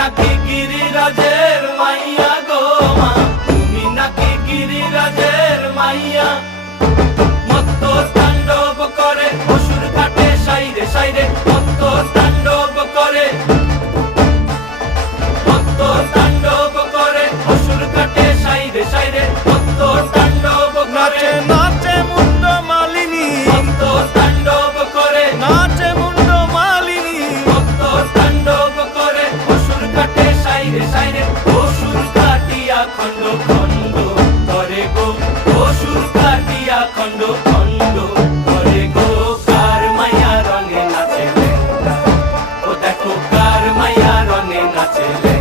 নাকি গিরিরাজের মাইয়া গো মা, তুমি নাকি গিরিরাজের মাইয়া। মত্ত তাণ্ডব করে অসুর ঘাটে সাইরে সাইরে, মত্ত তাণ্ডব করে, মত্ত তাণ্ডব করে অসুর ঘাটে সাইরে সাইরে, মত্ত তাণ্ডব করে। নাচে মুন্ড মালিনী, মত্ত তাণ্ডব করে, নাচে মুন্ড মালিনী, মত্ত তাণ্ডব করে অসুর ঘাটে সাইরে সাইরে, অসুর কাটিয়া খণ্ড খণ্ড করে গো, অসুর কাটিয়া খণ্ড খণ্ড করে গো। কার মায়া রঙে নাচে লেঙ্গা, ও দেখো কার মায়া রঙে নাচে লেঙ্গা।